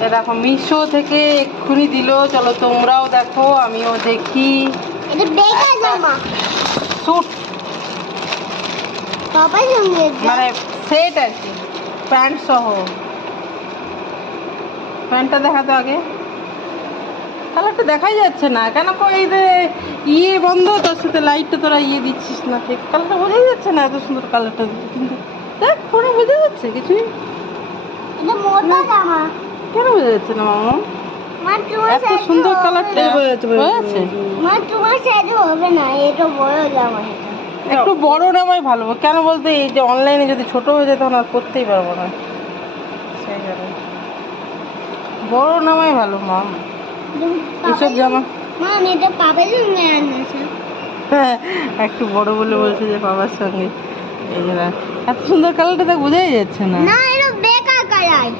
দেখো মিশো থেকে এক্ষুনি দিল, চলো তোমরাও দেখো আমিও দেখি। এটা বেকার জামা স্যুট সবাই সঙ্গে মানে সেট আর কি, প্যান্ট সহ। প্যান্টটা দেখাতো আগে, কালারটা দেখাই যাচ্ছে না কেন? এই যে ইয়ে বন্ধ, তার সাথে লাইটটা তোরা ইয়ে দিচ্ছিস না, ঠিক কালারটা বোঝাই যাচ্ছে না। এত সুন্দর কালারটা কিন্তু দেখ, কোনো বোঝা যাচ্ছে কিছুই? এটা মোটা জামা কেন বোঝা যাচ্ছে না মামা? মা তোমার এত সুন্দর কালারটা বোঝা যাচ্ছে। মা তোমার সাইজে হবে না, এটা বড় জামা। এটা একটু বড় নামাই ভালো। কেন বলতে, এই যে অনলাইনে যদি ছোট হয়ে যায় তখন আর করতেই পারবো না, সেই জন্য বড় নামাই ভালো মা। এসব জামা মা এটা পাবে সঙ্গে আনছে। হ্যাঁ, একটু বড় বলে বলছে যে বাবার সঙ্গে। এই জন্য এত সুন্দর কালারটা দেখ, বোঝাই যাচ্ছে না। না এটা বেকার কালার।